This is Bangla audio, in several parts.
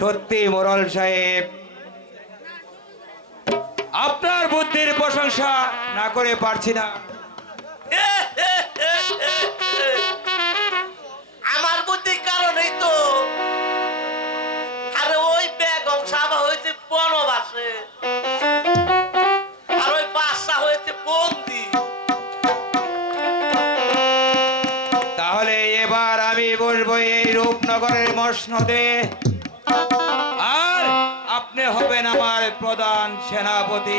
সত্যি মোরল সাহেব, আপনার বুদ্ধির প্রশংসা না করে পারছি না। আমার বুদ্ধির কারণেই তো আরে ওই বেগম সাবা হয়েছে বনবাসে, আর ওই বাদশা হয়েছে বন্দি। তাহলে এবার আমি বসবো এই রূপনগরের মসনদে, আর আপনি হবেন আমার প্রধান সেনাপতি।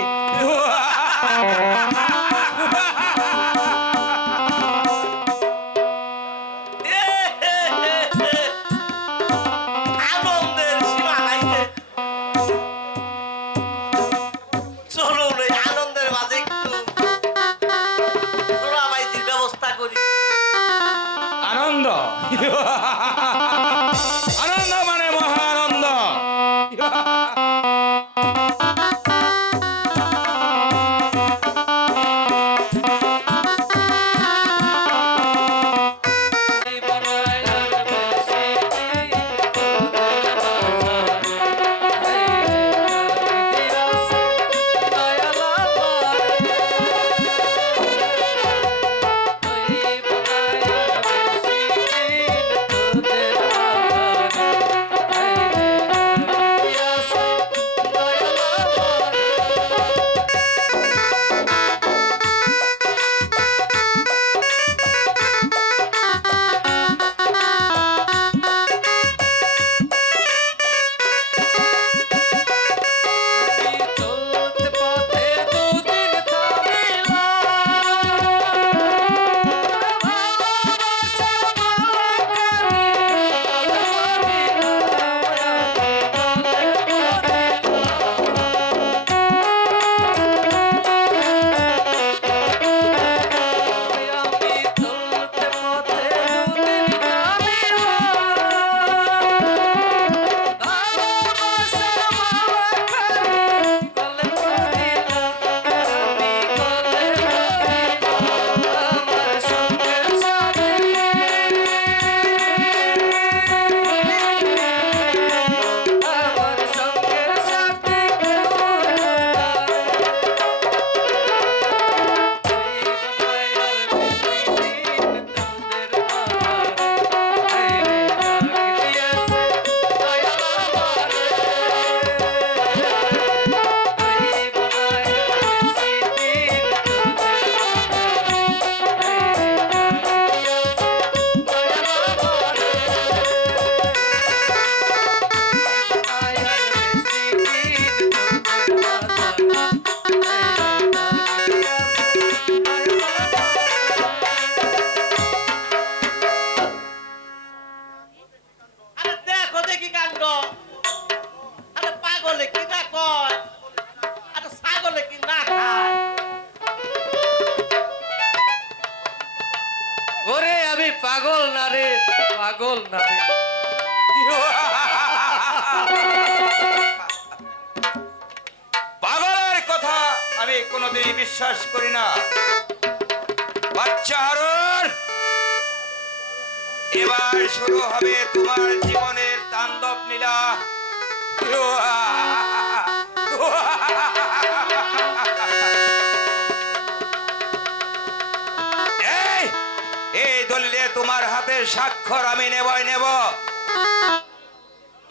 আনন্দের সীমা নাইছে। চলুন এই আনন্দের মাঝে একটু সোনাবাইজির ব্যবস্থা করি। আনন্দ, আনন্দ মানে মহানন্দ। আরে দেখো দেখি কাণ্ড। আরে পাগলে কি না কয়, আরে ছাগলে কি না খায়। ওরে আমি পাগল না রে, পাগল না রে। পাগলের কথা আমি কোনোদিনই বিশ্বাস করি না। বাচ্চা হারুন, এবার শুরু হবে তোমার জীবনের তাণ্ডব লীলা। এই এই দলিলে তোমার হাতের স্বাক্ষর আমি নেবই নেব।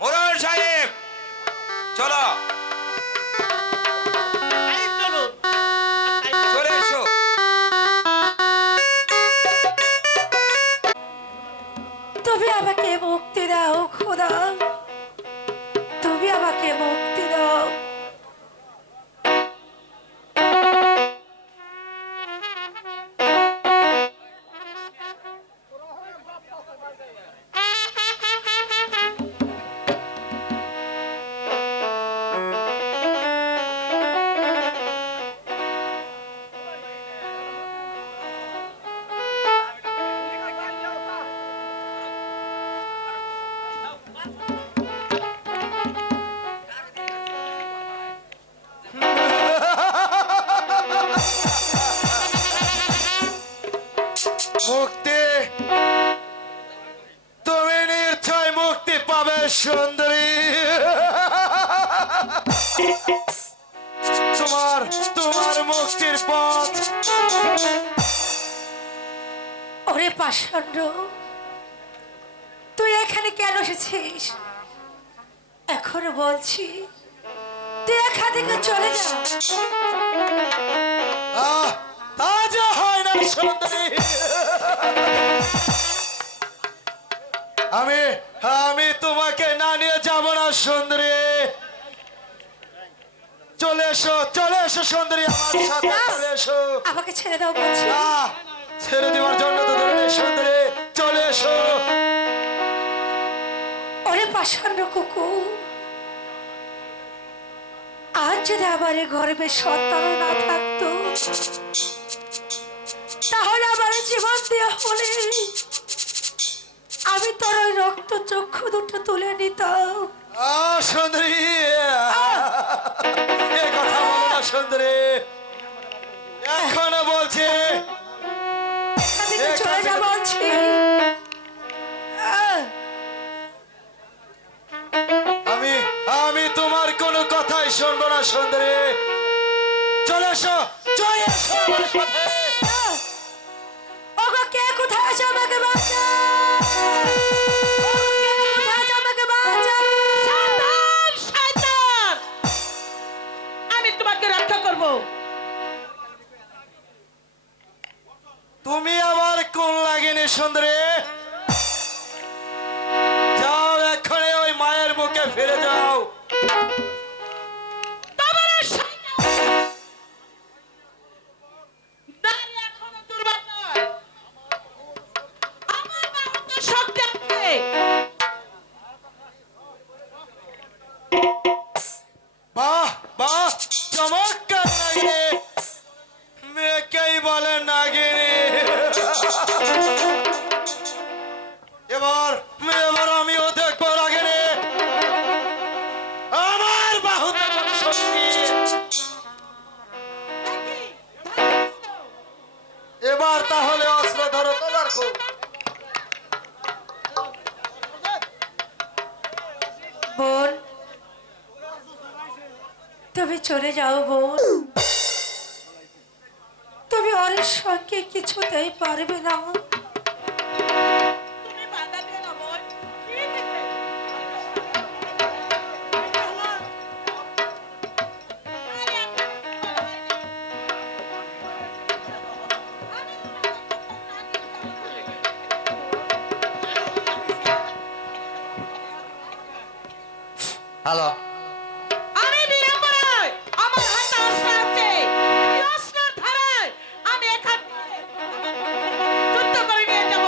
মোরল সাহেব, চলো এই চলুন। চলে এসো। তুমি আমাকে মুক্তি দাও খোদা, তুমি আমাকে মুক্তি দাও। তোমার তোমার মুক্তির পথ। ওরে পাষণ্ড, তুই এখানে কেন এসেছিস? এখন বলছি তুই এখান থেকে চলে যা। তা যা হয় না সুন্দরী। আমি আমি তোমাকে না নিয়ে যাব না সুন্দরী। চলে এসো সুন্দরী, আমার সাথে না, চলে এসো। আমাকে ছেড়ে দাও বলছি। না, ছেড়ে দেওয়ার জন্য তো ধরে নেই সুন্দরী, চলে এসো। ওরে পাষণ্ড কুকুর, আজ যদি আমার এই গর্বে সন্তান না থাকতো, তাহলে আমার জীবন দেওয়া হলে আমি তোর ওই রক্ত চক্ষু দুটো তুলে নিতাম। সুন্দরী, এ কথা বলো না সুন্দরী, এখনো বলছি এখান থেকে চলে যা বলছি। আমি আমি তোমার কোনো কথাই শুনবো না সুন্দরী। চলে এসো, চলে এসো আমার সাথে। ওগো, কে কোথায় আছে? আমাকে বাঁচা। শয়তান, শয়তান! আমি তোমাকে রক্ষা করব। তুমি আবার কোন লাগেনি সুন্দরী? যাও এক্ষণে ওই মায়ের বুকে ফিরে যাও। তোমার এই শয়তান! নারী এখনো দুর্বল নয়। আমার বাহুতে শক্তি আছে। বাহ বাহ, চমৎকার নাগিনী, মেয়েকেই বলে নাগিনী। এবার এবার আমিও দেখবো নাগিনী আমার বাহুতে কত শক্তি। এবার তাহলে অস্ত্র ধরো, তোমার খুব বোন, তুমি চলে যাও বোন। তুমি ওর সঙ্গে কিছুতেই পারবে না। তুমি বাধা দিও না, বোন। কি দিতে? হ্যালো, আমি বিড়ম্বনা নই। আমার হাতে অস্ত্র আছে। এই অস্ত্রের ধারায় আমি এখান থেকে যুদ্ধ করে নিয়ে যাব।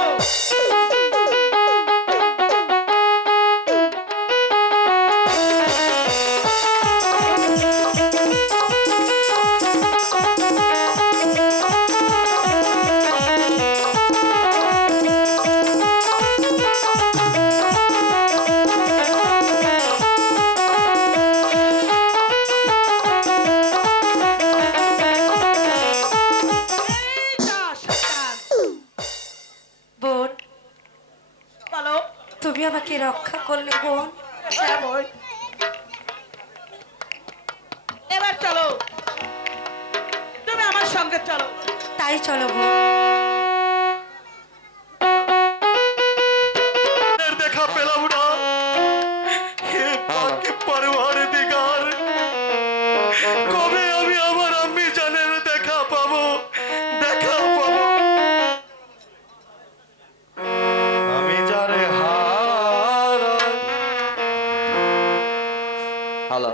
এই যা, শয়তান। বোন, বলো। তুমি আমাকে রক্ষা করলে বোন। হ্যাঁ, বোন। এবার চলো, তুমি আমার সঙ্গে চলো। তাই চলো বোন। দেখা পেলাম না। হে পাক পরওয়ার দিগার, কবে আমি আমার আম্মি জানের দেখা পাবো, দেখা পাবো। আমি যারে হারা। হ্যালো,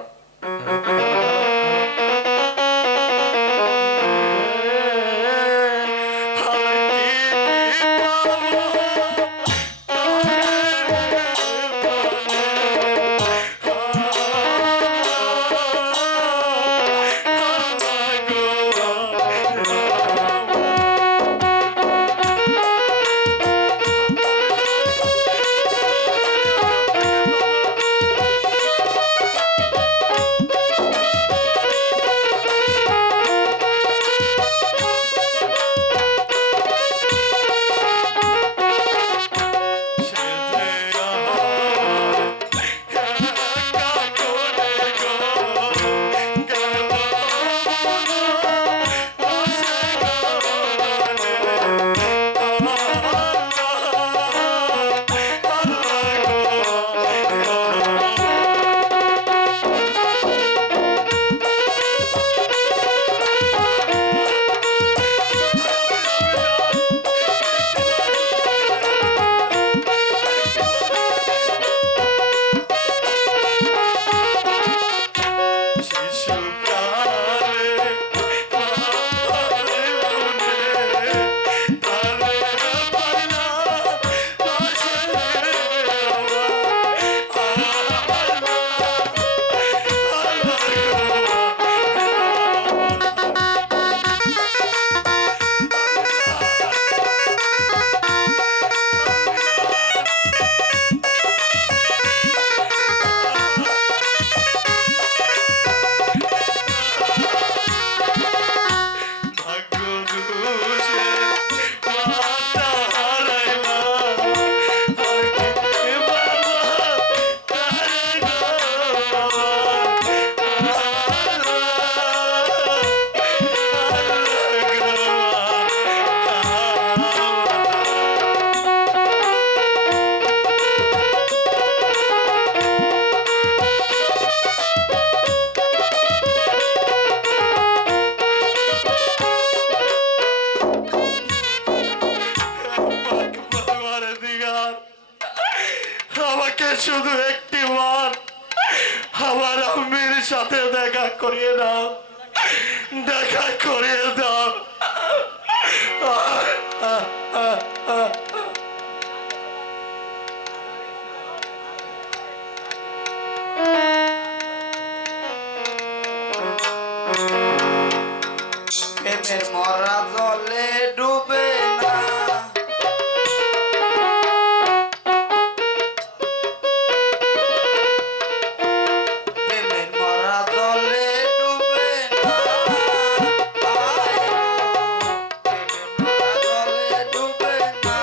আমার আম্মির সাথে দেখা করিয়ে দাও, দেখা করিয়ে দাও। প্রেমের মরা জলে ডুবে না, প্রেমের মরা জলে ডুবে না, প্রেমের মরা জলে ডুবে না,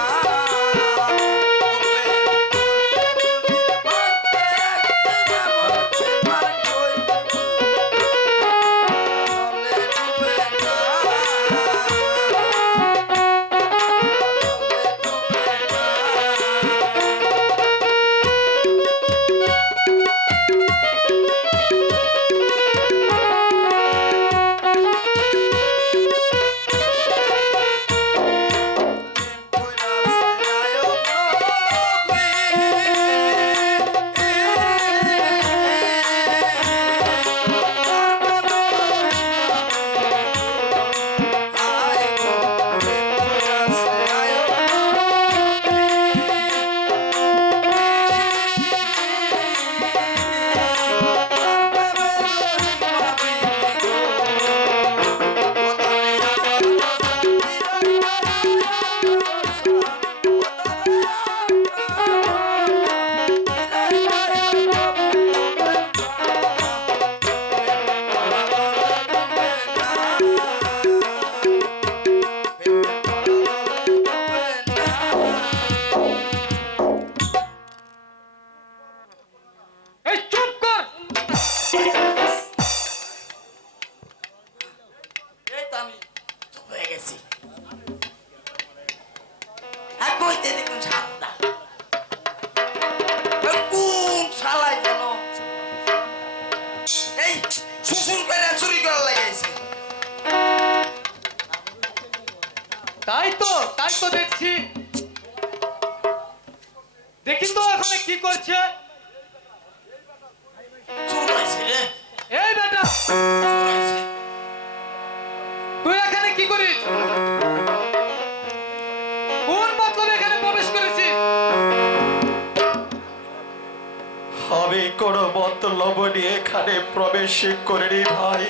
এই চুপ কর। এই তো আমি চুপ হয়ে গেছি। আর কইতে দেখুন শালা, কোন শালাই যেন এই শ্বশুর করে চুরি করার লাগাইছে। তাই তো দেখছি। দেখি তো এখানে কি করছে। চুর হয়েছে রে, এই বেটা, চুর হয়েছে। তুই এখানে কি করিস? কোন মতলবে এখানে প্রবেশ করেছিস? আমি কোনো মতলব নিয়ে এখানে প্রবেশ করিনি ভাই।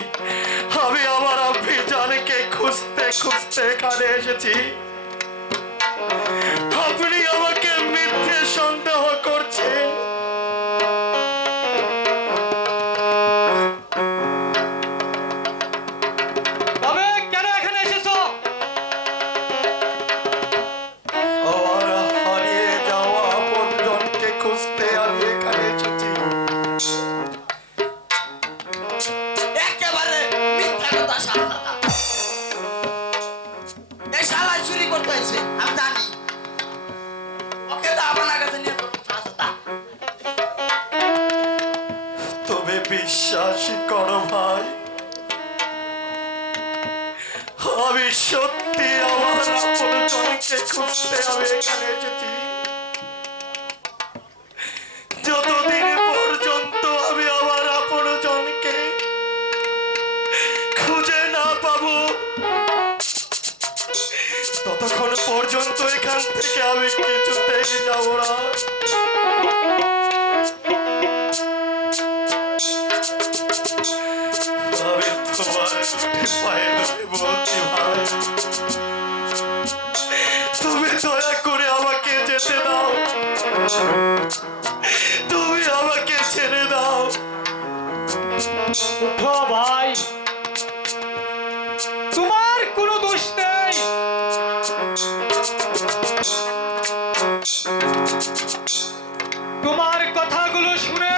আমি আমার আম্মি জানকে খুঁজতে খুঁজতে এখানে এসেছি। আপনি আমাকে মিথ্যে সন্দেহ করছেন। তবে কেন এখানে এসেছো? আমার হারিয়ে যাওয়া আপনজনকে খুঁজতে আমি এখানে এসেছি। একেবারে মিথ্যা কথা শালা। এই শালাই চুরি করতে হয়েছে, আমি জানি। ওকে তো আপনার কাছে নিয়ে যাবো শালা। তুমি বিশ্বাস করো ভাই, আমি সত্যি আমার আপনজনকে খুঁজতে আমি এখানে এসেছি। যতদিন পর্যন্ত আমি আমার আপনজনকে খুঁজে না পাবো, ততক্ষণ পর্যন্ত এখান থেকে আমি কিছুতেই যাব না। আমি তোমার পায়ে ধরে বলছি ভাই, তুমি দয়া করে আমাকে যেতে দাও, তুমি আমাকে ছেড়ে দাও। উঠো ভাই, তোমার কোনো দোষ নেই। তোমার কথাগুলো শুনে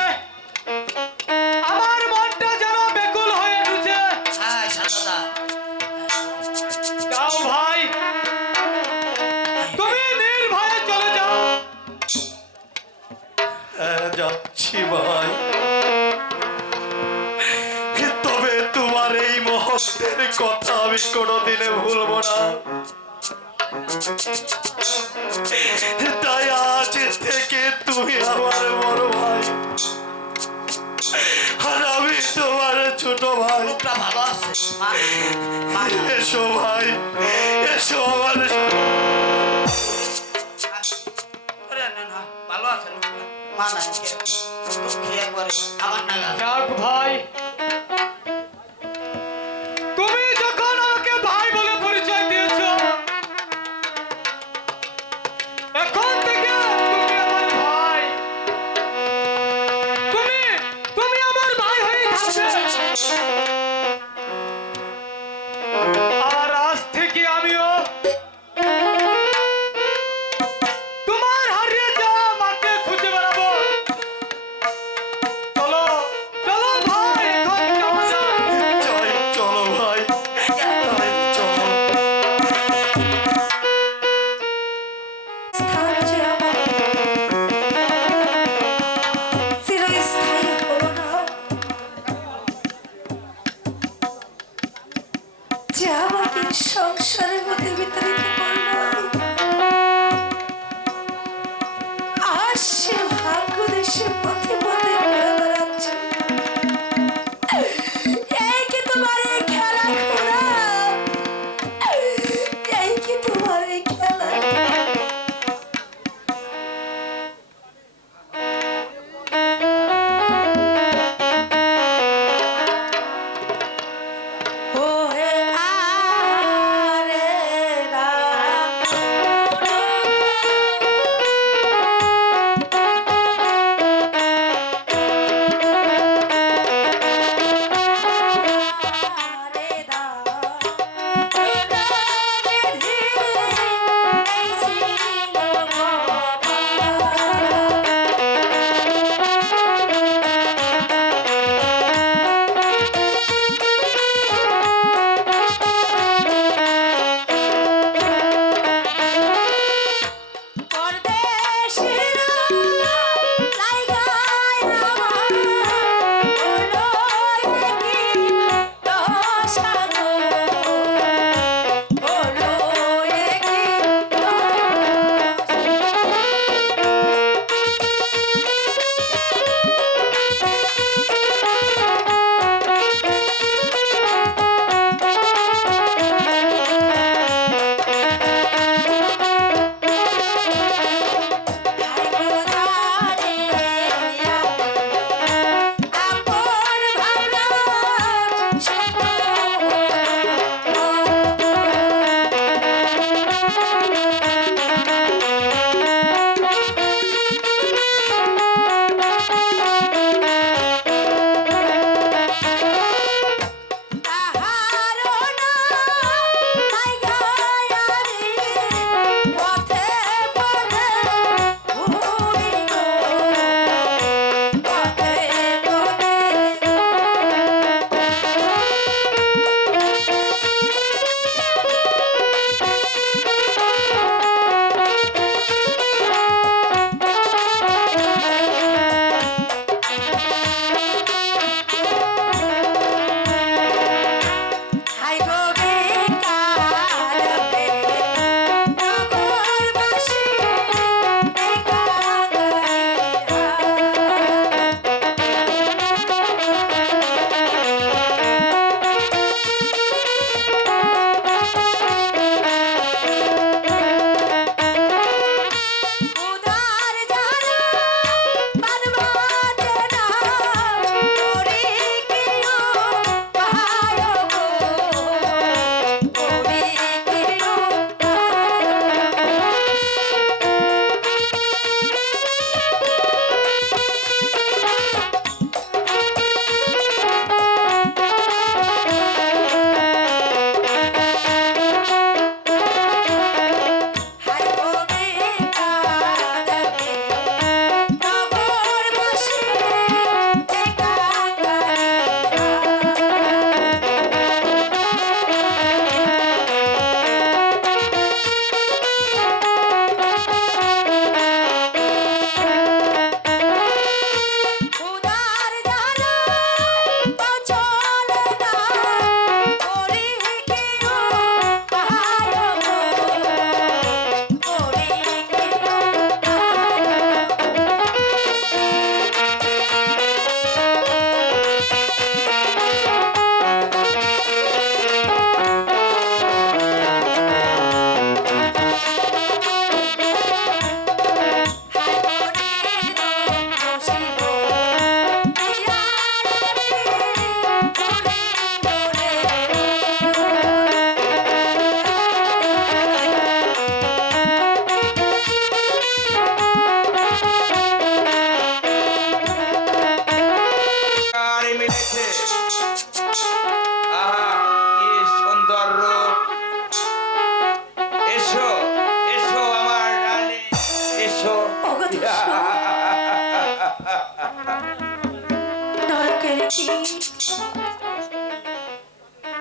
আমার মনটা যেন বেকুল হয়ে উঠছে। হ্যাঁ শালা। যাও ভাই, তুমি নির্ভয়ে চলে যাও। হ্যাঁ, যাচ্ছি ভাই। তবে তোমার এই মুহূর্তের কথা আমি কোনোদিনে ভুলবো না। তাই আজ থেকে তুমি আমার বড় ভাই, ছোট ভাই লোকটা ভালো আছে মা মা এসো ভাই এসো আমার করে না না ভালো আছে লোকটা মা না দুঃখে একবারে আমার নাগা যাক ভাই, তুমি যখন আমাকে ভাই বলে পরিচয় দিয়েছো, এখন থেকে তুমি আমার ভাই। তুমি আমার ভাই হয়ে থাকবে। আর আজ থেকে আমিও তোমার হারিয়ে যাওয়া মাকে খুঁজে বেড়াবো। চলো কি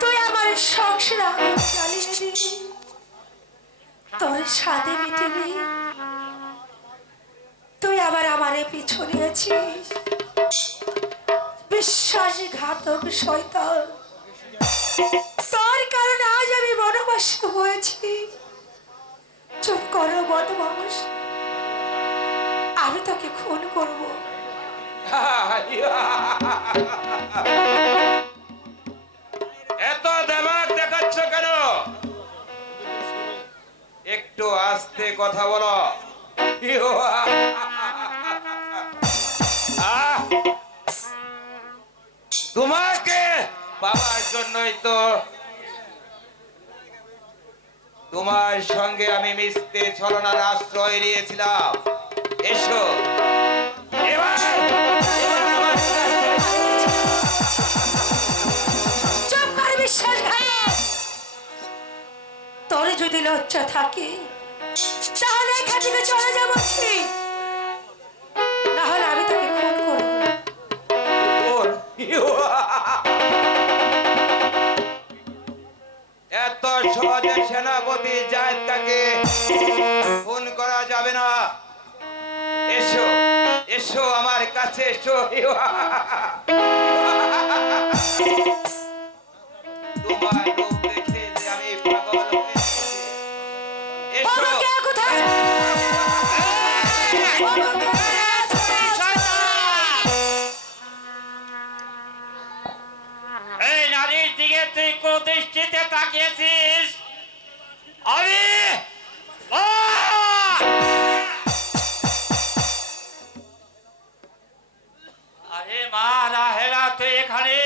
তুই আমার সংসার আগুন জ্বালিয়ে দিবি, তোর সাথে মিটেনি, তুই আবার আমারে পিছু নিয়েছিস। বিশ্বাসঘাতক শয়তান, তোর কারণে আজ আমি বনবাসী হয়েছি। চুপ করো বদমাস, আমি তোকে খুন করব। এত দেমাগ দেখাচ্ছ কেন? একটু আস্তে কথা বলো। তোমাকে পাওয়ার জন্যই তো তোমার সঙ্গে আমি মিশতে ছলনার আশ্রয় নিয়েছিলাম। এসো এবার চুপ কর বিশ্বাসঘাতক, তোর যদি লজ্জা থাকে তাহলে এখান থেকে চলে যাব, না হলে আমি তোকে খুন করব। এত সহজে সেনাপতি জায়েদকে খুন করা যাবে না। এসো এসো আমার কাছে এসো। তোমার রূপ দেখে যে আমি পাগল হয়েছি। এসো বাবাকে কোথায় এই নারীর দিকে তুই কোন দৃষ্টিতে তাকিয়েছিস? আমি আরে মা রাহেলা, তুই এখানে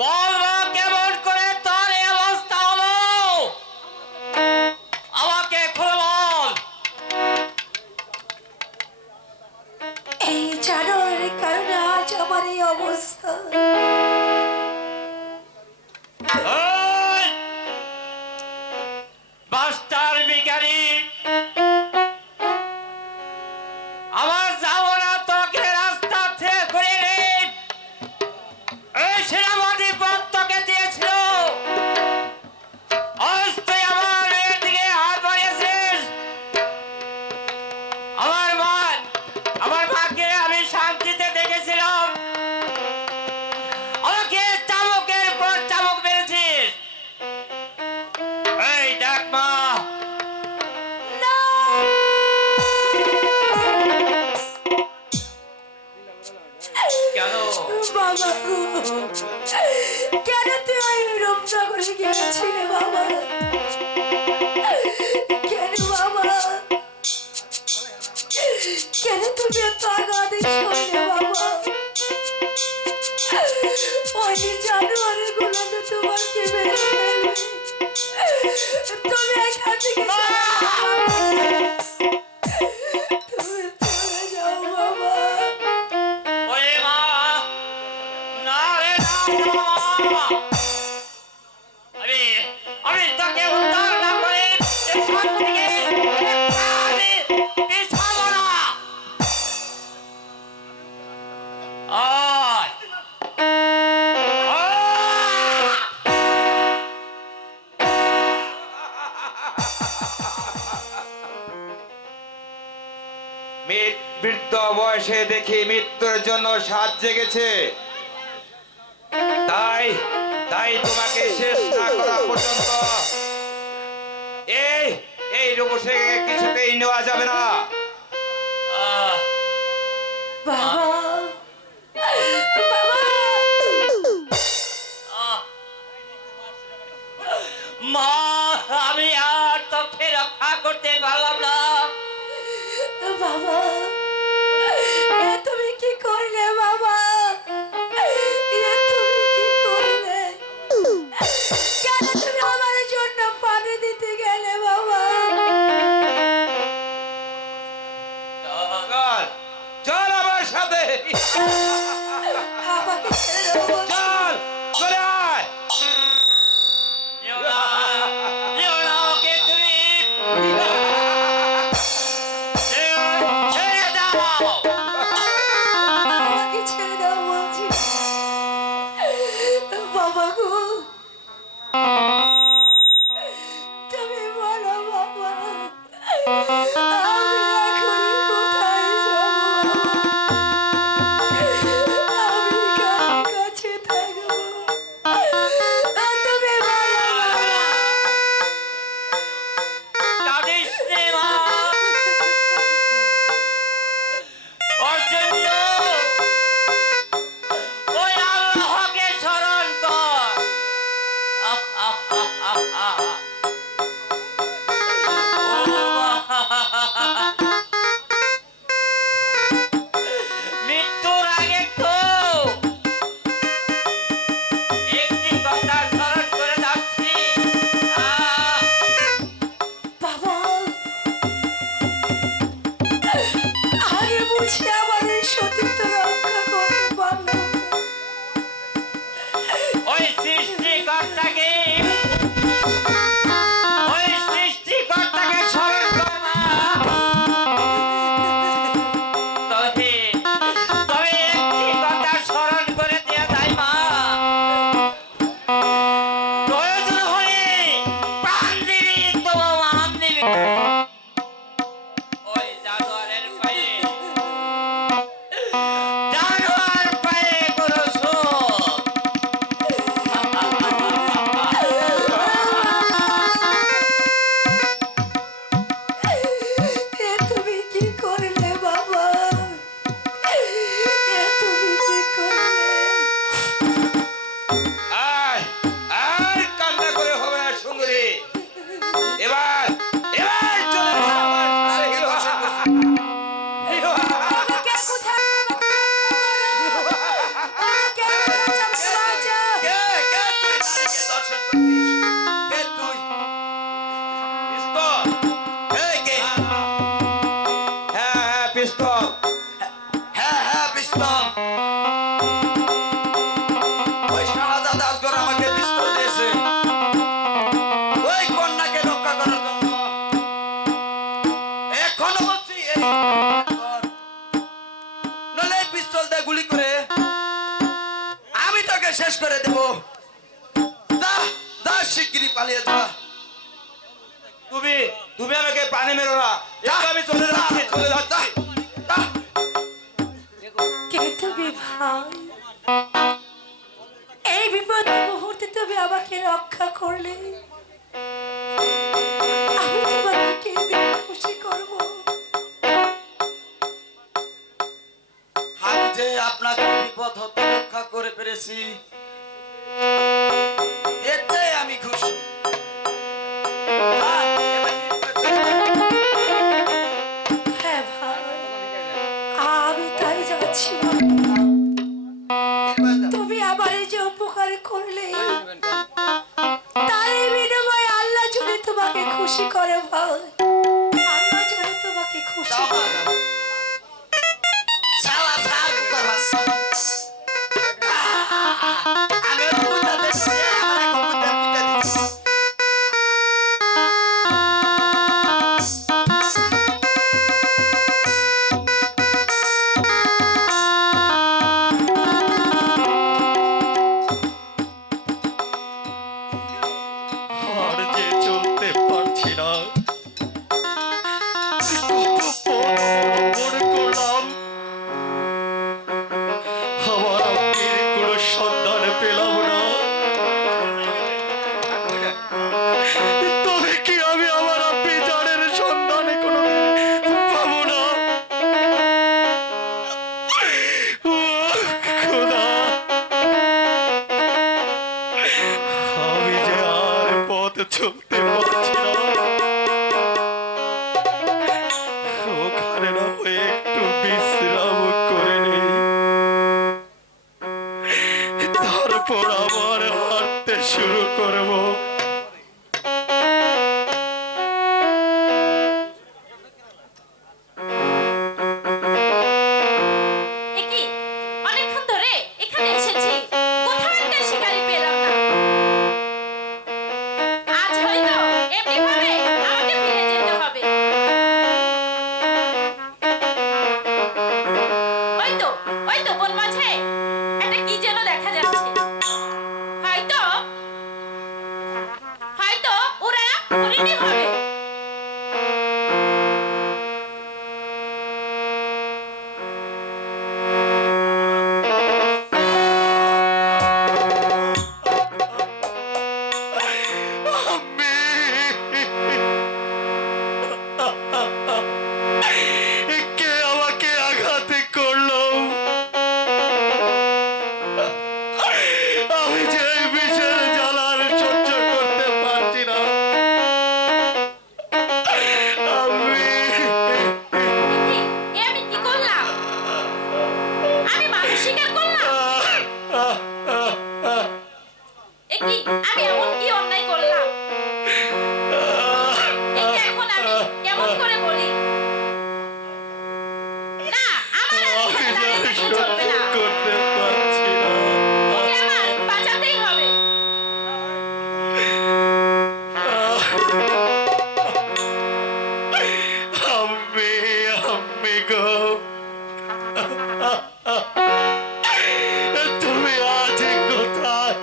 বল মা, কেমন করে তোর এই অবস্থা হলো? আমাকে খুলে বল। এই জানোয়ার কারণে আজ আমার এই অবস্থা। ওই মাস্টার বিজ্ঞানী, আমার যাবো না তোকে রাস্তা থেকে ঘুরে নে। এই সেনাপতি পদ তোকে দিয়েছিল, আজ তুই আমার মেয়ের দিকে হাত বাড়িয়েছিস। আমার মাকে আমি শান্তিতে দেখেছিলাম, আমাকে চাবুকের পর চাবুক মেরেছিস। এই দেখ মা, কেন বাবা গো, কেন তুই ওই রূপনগরে গিয়েছিলে বাবা? কেন বাবা, কেন তুমি এত আঘাতে শুনলে বাবা? ওই জানোয়ারের গুলো তো তোমাকে মেরে ফেলবে, তুমি এখান থেকে তুমি চলে যাও বাবা। ওরে মা, না রে না মা। আমি তাকে উদ্ধার না করে এখান থেকে আমি পিছাবো না। আয় বৃদ্ধ বয়সে দেখি মৃত্যুর জন্য সাজ জেগেছে, তাই তাই তোমাকে শেষ না করা পর্যন্ত এই রূপসে কিছুতেই নেওয়া যাবে না। বাবা, বাবা, মা, আমি আর তোকে রক্ষা করতে পারলাম না। বাবা, এ তুমি কি করলে বাবা? এ তুমি কি করলে? কেন তুমি আমার জন্য পানি দিতে গেলে বাবা? চল চল আমার সাথে, আমাকে ছেড়ে দাও বলছি। চল চলে আয়। ওকে তুমি ছেড়ে দাও। ওই শাহজাদা আসগর আমাকে পিস্তল দিয়েছে ওই কন্যাকে রক্ষা করার জন্য। এখনো বলছি এই নলে এই পিস্তল দিয়ে গুলি করে আমি তোকে শেষ করে দেব। যা যা শিগগিরই পালিয়ে যা। তুমি তুমি আমাকে প্রাণে মেরো না। আমি চলে যাচ্ছি চলে যাচ্ছি। কে তুমি ভাই? এই বিপদ মুহূর্তে তুমি আমাকে রক্ষা করলে, আমি তোমাকে কে দিয়ে খুশি করব? আমি যে আপনাকে বিপদ হতে রক্ষা করে পেরেছি এতে আমি খুশি। হ্যাঁ ভাই, আমি তাই যাচ্ছি। তুমি আমার এই যে উপকার করলে, তার বিনিময়ে আল্লাহ যদি তোমাকে খুশি করে ভাই, আল্লাহ যদি তোমাকে খুশি করে। শালা ছাড় তোর বাচ্চা। আমি ওর পুঁতা দেখছি, আমার এখন পুঁতা দিচ্ছি। আর যে চলতে পারছি না, কত পথ অবলম্বন করলাম, আমার আব্বির কোনো সন্ধান পেলাম না। তবে কি আমি আমার আব্বি জানের সন্ধানে কোনো পাবো না? ও খোদা, আমি যে আর পথ চলতে পারছি না। ওখানে না হয়ে একটু বিশ্রাম করে নেই, তারপর আবার হাঁটতে শুরু করবো। একি অনেকক্ষণ ধরে এখানে এসেছি, কোথাও একটা শিকারি পেলাম না। আজ হয়তো এমনি ভাবে আমাকে ফিরে যেতে হবে। ওই তো বন মাঝে একটা কি যেন দেখা যাচ্ছে। হয়তো হয়তো ওরা হরিণী হবে। কে আমাকে আঘাত করলো? আমি যে এই বিষের জ্বালার সহ্য করতে পারছি না। আমি কি করলাম? আমি মানুষ শিকার করলাম? একি আমি এমন কি অন্যায় করলাম? একে এখন আমি কেমন করে বলি? না, আমার আর এখানে দাঁড়িয়ে থাকলে চলবে না। করতে পারছি না। ওকে আমার বাঁচাতেই হবে। আম্মি, আম্মি গো, তুমি আজ কোথায়?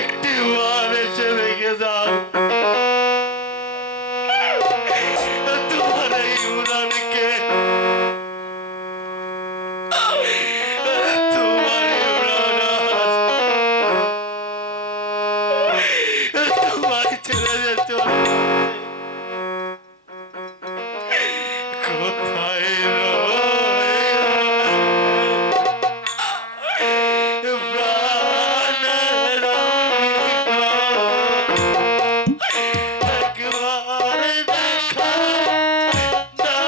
একটি বার এসে দেখে যাও। তোমার এই উড়ানকে, তোমার এই উড়ান তোমায় ছেড়ে যে চলে গেছে। কোথায় প্রাণের একবার দেখা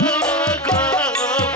দাও গো প্রাণের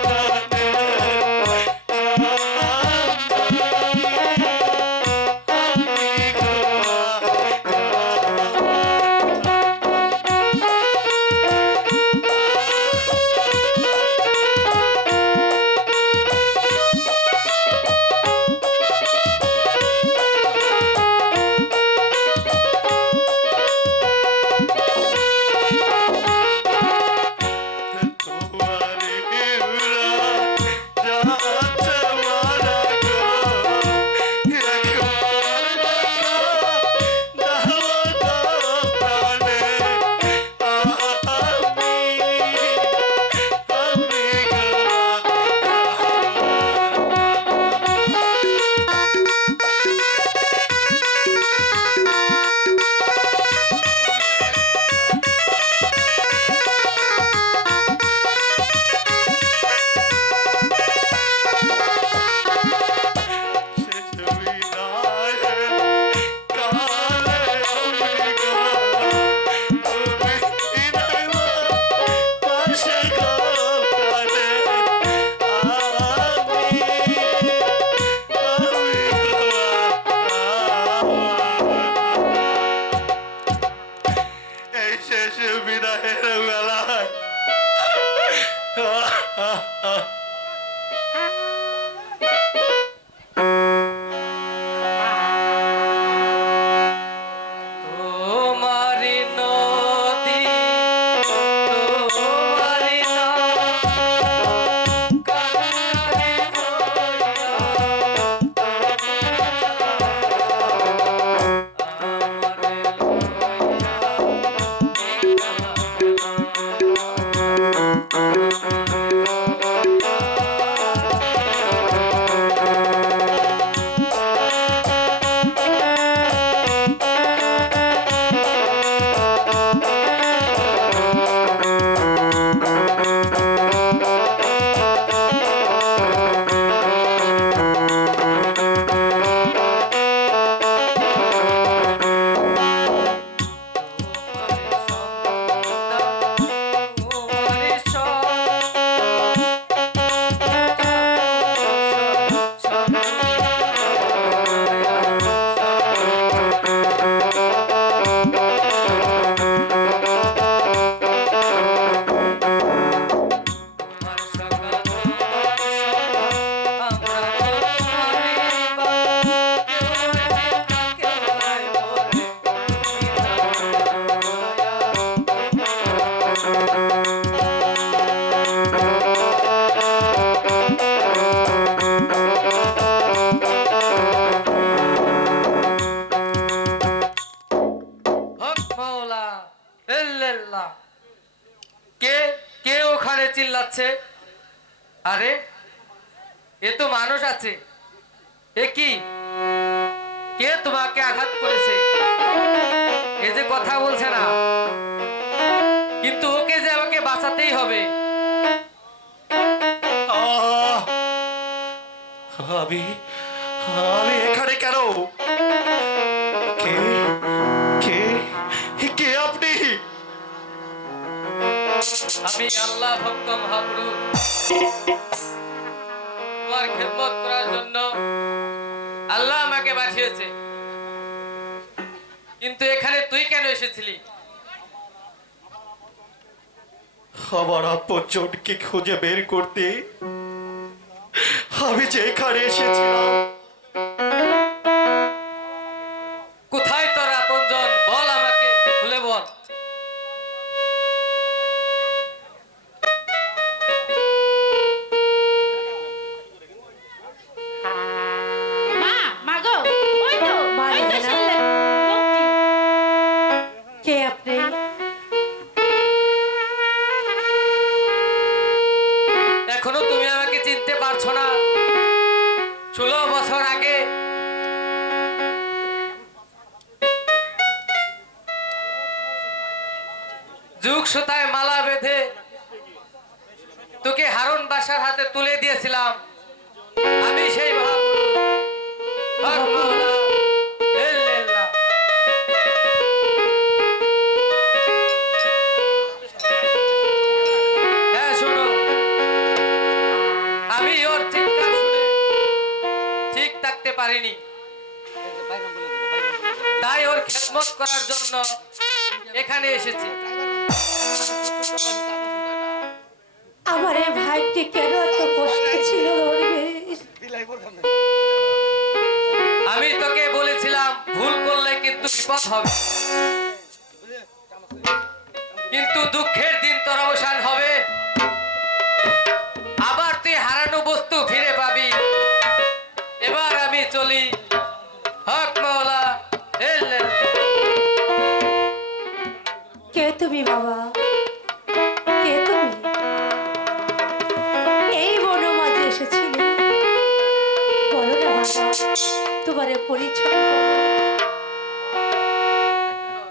তোমারি নদী তোমারি কে কে ওখানে চিল্লাচ্ছে? আরে এ তো মানুষ আছে। এ কি? কে তোমাকে আঘাত করেছে? এ যে কথা বলছে না, কিন্তু ওকে যে আমাকে বাঁচাতেই হবে। আহ! আমি আমি এখানে কেন? কে কে কে আপনি? আমি আল্লাহ ভক্ত মহাপুরুষ, তোমার খেদমত করার জন্য আল্লাহ আমাকে পাঠিয়েছে। কিন্তু এখানে তুই কেন এসেছিলি? আমার আপনজনকে খুঁজে বের করতে আমি যে এখানে এসেছিলাম। কোথায় তোর আপনজন? বল, আমাকে খুলে বল। মা মা গো, ওই তো মা ওই তো রেহেনা। ছেলে লোকটি। কে আপনি? এখনো তুমি আমাকে চিনতে পারছো না? 16 বছর আগে যুগ সুতায় মালা বেঁধে তোকে হারুন বাসার হাতে তুলে দিয়েছিলাম। আমি সেই মহাপুরুষ, হক মাওলা, ইল্লাল্লাহ। হ্যাঁ, শোনো, আমি ওর চিৎকার শুনে ঠিক থাকতে পারিনি, তাই ওর খেদমত করার জন্য এখানে এসেছি। আমার এই ভাইটি কেন এত কষ্ট ছিল দরবেশ? আমি তোকে বলেছিলাম ভুল করলে কিন্তু বিপদ হবে, কিন্তু দুঃখের দিন তোর অবসান হবে। আবার তুই হারানো বস্তু ফিরে পাবি। এবার আমি চলি। হক মাওলা, ইল্লাল্লাহ। কে তুমি বাবা? কে তুমি? এই বন মাঝে এসেছিলে? বলো না বাবা, তোমার পরিচয় বলো।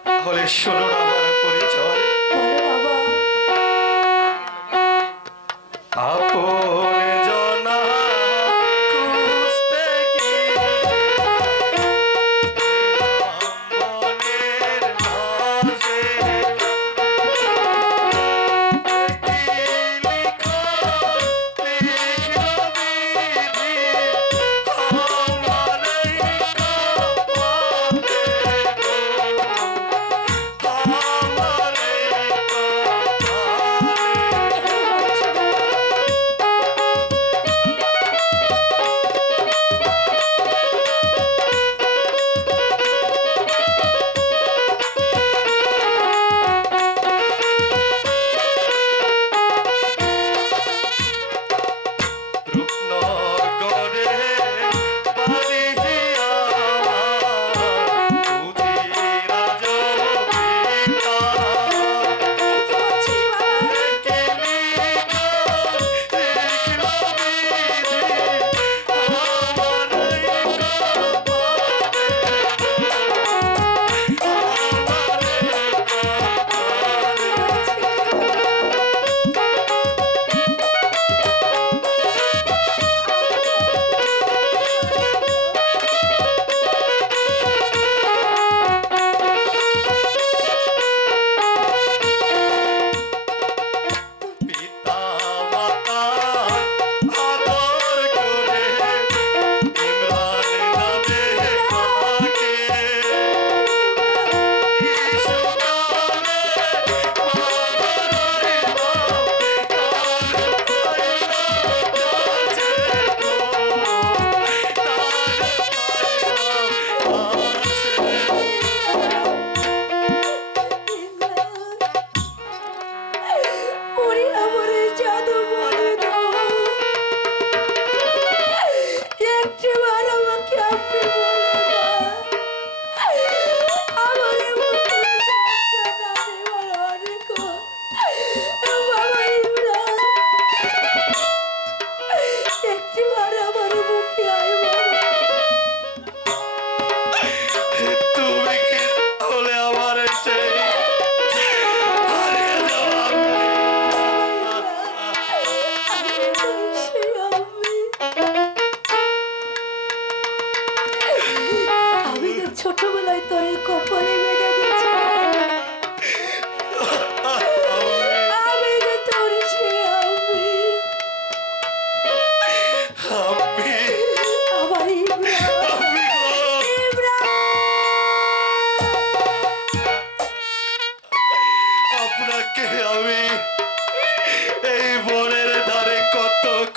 তাহলে শোনো না আমার পরিচয়। বলো বাবা। আপন জনা খুঁজতে গিয়ে বনের মাঝে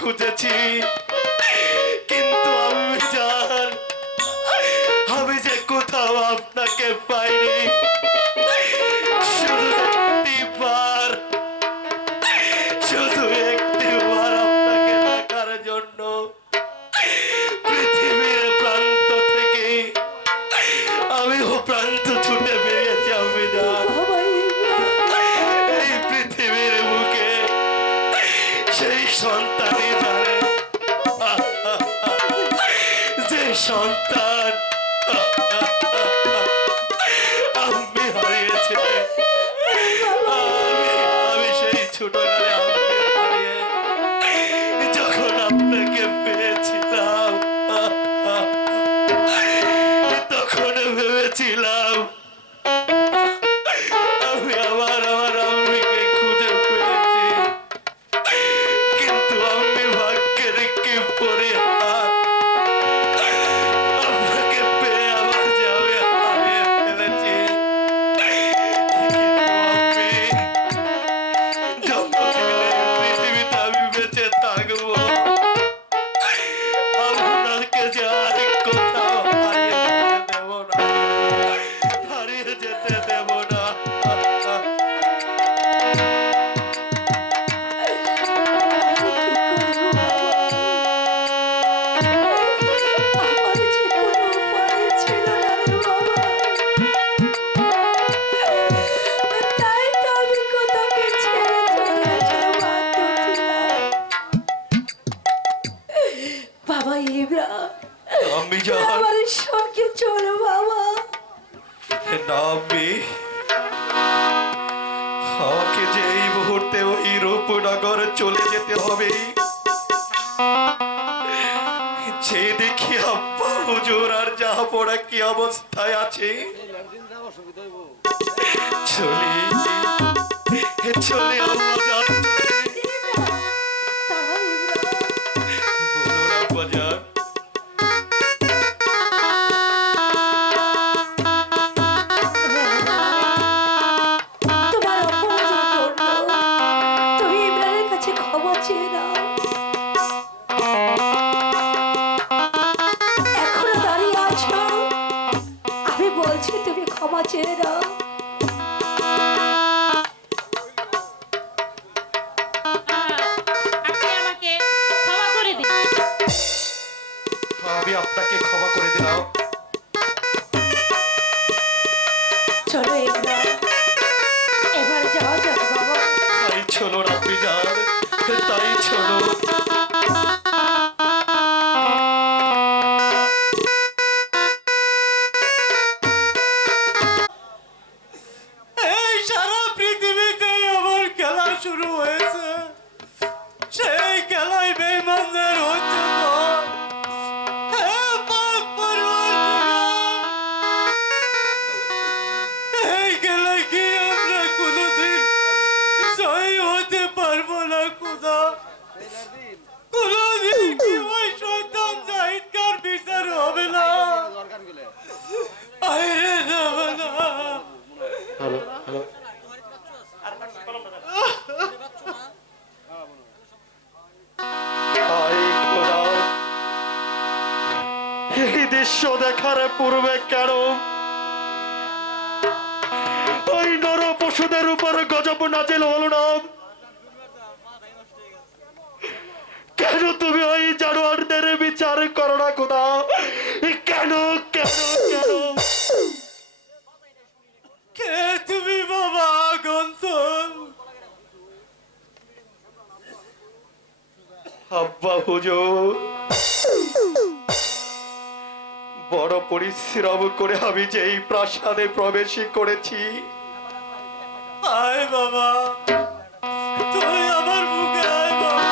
খুঁজেছি, কিন্তু আমি জান আমি যে কোথাও আপনাকে পাইনি। শুধু একটিবার আপনাকে দেখার জন্য পৃথিবীর প্রান্ত থেকে আমি ও প্রান্ত ছুটে বেরিয়েছি। আমি জান এই পৃথিবীর বুকে সেই সন্তানই জানে, যে সন্তান আমি হারিয়েছি। আমি সেই ছোটকালে আমাকে হারিয়ে যখন আপনাকে পেয়েছিলাম, তখন ভেবেছিলাম আমি আমার আম্মিকে খুঁজে পেয়েছি, কিন্তু আমি ভাগ্যের কি পরিহার, আপনাকে পেয়ে আমার যে আমি হারিয়ে ফেলেছি। কিন্তু যতদিন এই পৃথিবীতে আমি বেঁচে থাকবো, আপনাকে যে আর কোথাও হারিয়ে যেতে দেব না। আমার যে কোনো উপায় ছিল না রে বাবা, তাই তো আমি কোথাকে ছেড়ে চলে যেতে বাধ্য ছিলাম। বাবা ইব্রা, আমি জান আমার সঙ্গে চলো বাবা। না আমি, আমাকে যে এই মুহূর্তে ওই রূপনগর চলে যেতে হবে, যে দেখি আব্বা হুজুর আর জাহাপড়া কি অবস্থায় আছে। চলি চলে আল্লাহ জান, তারা ইব্রা, বলুন আব্বা জান। তোমার অপরাধের জন্য তুমি ইমরানের কাছে ক্ষমা চেয়ে নাও। এখনো দাঁড়িয়ে আছো, আমি বলছি তুমি ক্ষমা চেয়ে নাও। আপনি আমাকে ক্ষমা করে দিন। আমি আপনাকে ক্ষমা করে দিলাম। চলো ইমরান, এবার যাওয়া যাক বাবা। তাই চলো রাব্বি জান, তাই চলো। এই সারা পৃথিবীতে আমার খেলা শুরু হয়েছে, সেই খেলায় বেঈমানদের হচ্ছে তো। হে পাক পরওয়ারদিগার, এই খেলায় কি আমরা কোনোদিন জয়ী হতে পারবো না খোদা? কোনোদিন কি ওই শয়তান জাহিদকার বিচার হবে না? আরে যাবে না। হায় খোদা, এই দৃশ্য দেখার পূর্বে কেন ওই নর পশুদের উপর গজব নাজিল হলো না? কেন তুমি ওই জানোয়ারদের বিচার করো না খোদা? কেন কেন কেন? কে তুমি বাবা গন্তন? আব্বা হুজুর, বড় পরিশ্রম করে আমি যে এই প্রাসাদে প্রবেশ করেছি, আয় বাবা, তুই আমার বুকে আয় বাবা।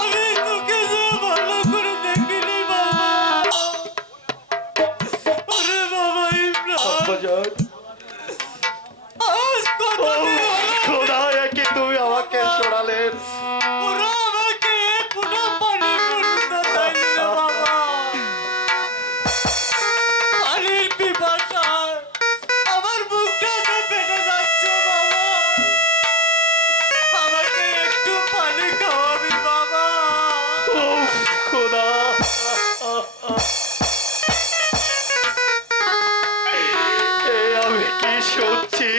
আমি তোকে যে ভালো করে দেখিনি বাবা। আরে বাবা ইমরান, আব্বাজান, আজ কতদিন হলো খোদা একে তুমি আমাকে সরালেন। ওরা আমাকে কোনো পানি পর্যন্ত দেয়নি রে বাবা। পানির পিপাসায় আমার বুকটা যে ফেটে যাচ্ছে বাবা। আমাকে একটু পানি খাওয়াবি এ আমি কি শুনছি?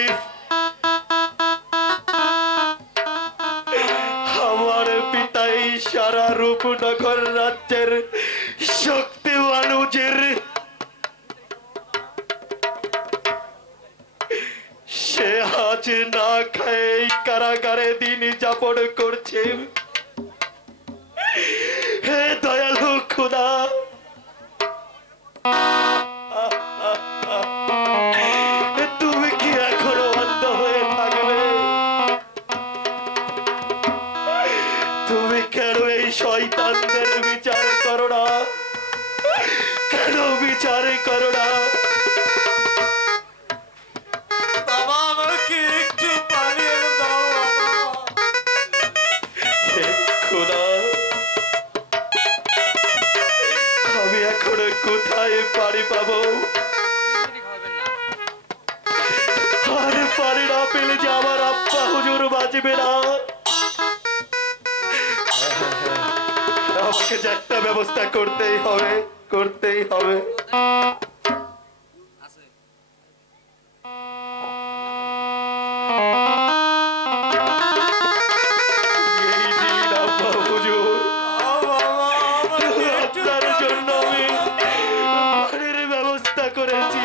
আমার পিতাই সারা রূপনগর রাজ্যের শক্তিমান উজির, সে আজ না খায় এই কারাগারে দিন যাপন করছে। হে দয়ালু খোদা, তুমি কি এখনো অন্ধ হয়ে থাকবে? তুমি কেন এই শয়তানদের বিচার করো না? কেন বিচার করো না? বাবা আমাকে একটু পানি এনে দাও বাবা। হে খোদা, আমি এখন কোথায় পানি পাবো? আর পানি না পেলে যে আমার আব্বা হুজুর বাঁচবে না। আমাকে যে একটা ব্যবস্থা করতেই হবে, করতেই হবে। এই দিন আব্বা হুজুর, আপনার জন্য আমি পানির ব্যবস্থা করেছি।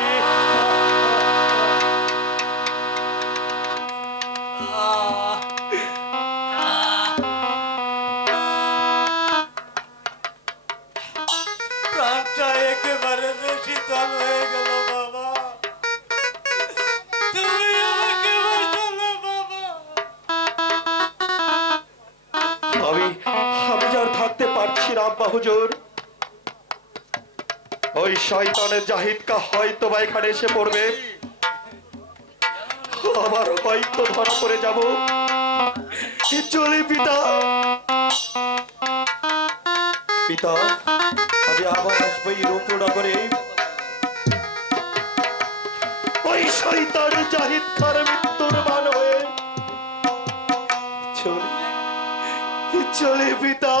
প্রাণটা একেবারে বেশি তল হয়ে গেল বাবা। তুমি আমাকে বাঁচালে বাবা। আমি আমি আর থাকতে পারছি না আব্বা হুজুর। ওই শয়তানের জাহিদকা হয়তো বা এখানে এসে পড়বে, আবার হয়তো ধরা পড়ে যাব। চলি পিতা, পিতা, আমি আবার আসবো এই রূপনগরে। ওই শয়তান জাহিদ খার মৃত্যুর মান হয়ে চলি, চলি পিতা।